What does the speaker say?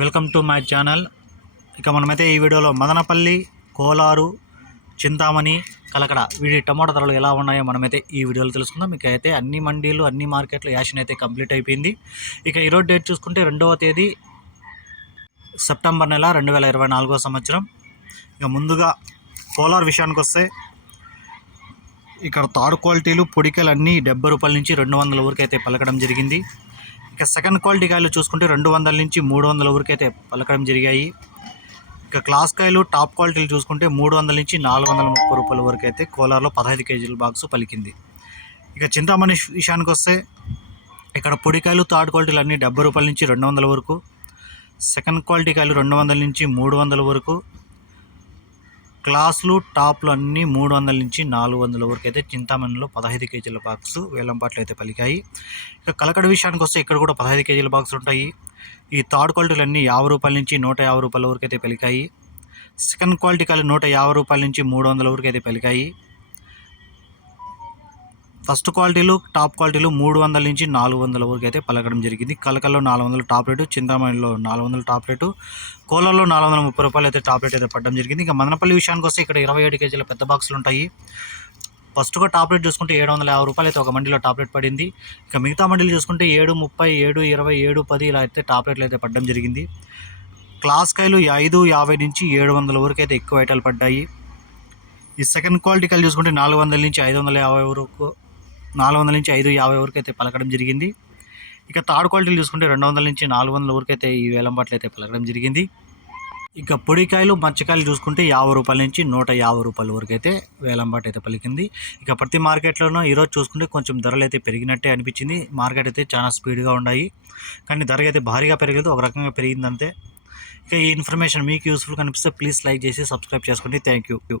Welcome to my channel. ఇక మనమైతే ఈ వీడియోలో మదనపల్లి కోలారు చింతామణి కలకడ వీటి టమాటా ధరలు ఎలా ఉన్నాయో మనమైతే ఈ వీడియోలో తెలుసుకుందాం. ఇక అయితే అన్ని మండీలు అన్ని మార్కెట్లు యాషన్ అయితే కంప్లీట్ అయిపోయింది. ఇక ఈరోజు డేట్ చూసుకుంటే రెండవ తేదీ సెప్టెంబర్ నెల రెండు వేల ఇరవై నాలుగో సంవత్సరం. ఇక ముందుగా కోలార్ విషయానికి వస్తే ఇక్కడ తాడు క్వాలిటీలు పొడికలు అన్నీ డెబ్బై రూపాయల నుంచి రెండు వందల వరకు అయితే పలకడం జరిగింది. ఇక సెకండ్ క్వాలిటీ కాయలు చూసుకుంటే రెండు వందల నుంచి మూడు వందల వరకు అయితే పలకడం జరిగాయి. ఇక క్లాస్ కాయలు టాప్ క్వాలిటీలు చూసుకుంటే మూడు వందల నుంచి నాలుగు వందల ముప్పై రూపాయల వరకు అయితే కోలార్లో పదహైదు కేజీల బాక్స్ పలికింది. ఇక చింతామణి విషయానికి వస్తే ఇక్కడ పొడికాయలు థర్డ్ క్వాలిటీలు అన్నీ డెబ్బై రూపాయల నుంచి రెండు వందల వరకు సెకండ్ క్వాలిటీ కాయలు రెండు వందల నుంచి మూడు వందల వరకు క్లాసులు టాప్లు అన్నీ మూడు వందల నుంచి నాలుగు వందల వరకు అయితే చింతామణిలో పదహైదు కేజీల బాక్స్ వేలంపాట్లు అయితే పలికాయి. ఇక కలకడ విషయానికి వస్తే ఇక్కడ కూడా పదహైదు కేజీల బాక్స్ ఉంటాయి. ఈ థర్డ్ క్వాలిటీలు అన్నీ యాభై రూపాయల నుంచి నూట యాభై రూపాయల వరకు అయితే పలికాయి. సెకండ్ క్వాలిటీ కాయలు నూట యాభై రూపాయల నుంచి మూడు వందల వరకు అయితే పలికాయి. ఫస్ట్ క్వాలిటీలు టాప్ క్వాలిటీలు మూడు వందల నుంచి నాలుగు వందల వరకు అయితే పలకడం జరిగింది. కలకల్లో నాలుగు వందల టాప్ రేటు చింతామణిలో నాలుగు వందల టాప్ రేటు కోలార్లో నాలుగు వందల ముప్పై రూపాయలు అయితే టాప్ రేట్ అయితే పడడం జరిగింది. ఇంకా మదనపల్లి విషయానికి వస్తే ఇక్కడ ఇరవై ఏడు కేజీల పెద్ద బాక్సులు ఉంటాయి. ఫస్ట్గా టాప్ రేట్ చూసుకుంటే ఏడు వందల యాభై రూపాయలు అయితే ఒక మండీలో టాప్ రేట్ పడింది. ఇంకా మిగతా మండీలు చూసుకుంటే ఏడు ముప్పై ఏడు ఇరవై ఏడు పది ఇలా అయితే టాప్ రేట్లు అయితే పడడం జరిగింది. క్లాస్ కాయలు ఐదు యాభై నుంచి ఏడు వందల వరకు అయితే ఎక్కువ ఐటాలు పడ్డాయి. ఈ సెకండ్ క్వాలిటీ కాయలు చూసుకుంటే నాలుగు వందల నుంచి ఐదు వందల యాభై వరకు నాలుగు వందల నుంచి ఐదు యాభై వరకు అయితే పలకడం జరిగింది. ఇక థర్డ్ క్వాలిటీలు చూసుకుంటే రెండు వందల నుంచి నాలుగు వందల వరకు అయితే ఈ వేలం పాటలు అయితే పలకడం జరిగింది. ఇక పొడికాయలు మచ్చకాయలు చూసుకుంటే యాభై రూపాయల నుంచి నూట యాభై రూపాయల వరకు అయితే వేలంపాట అయితే పలికింది. ఇక ప్రతి మార్కెట్లోనూ ఈరోజు చూసుకుంటే కొంచెం ధరలు అయితే పెరిగినట్టే అనిపించింది. మార్కెట్ అయితే చాలా స్పీడ్గా ఉన్నాయి. కానీ ధర అయితే భారీగా పెరగలేదు ఒక రకంగా పెరిగిందంతే. ఇక ఈ ఇన్ఫర్మేషన్ మీకు యూస్ఫుల్ కనిపిస్తే ప్లీజ్ లైక్ చేసి సబ్స్క్రైబ్ చేసుకోండి. Thank you.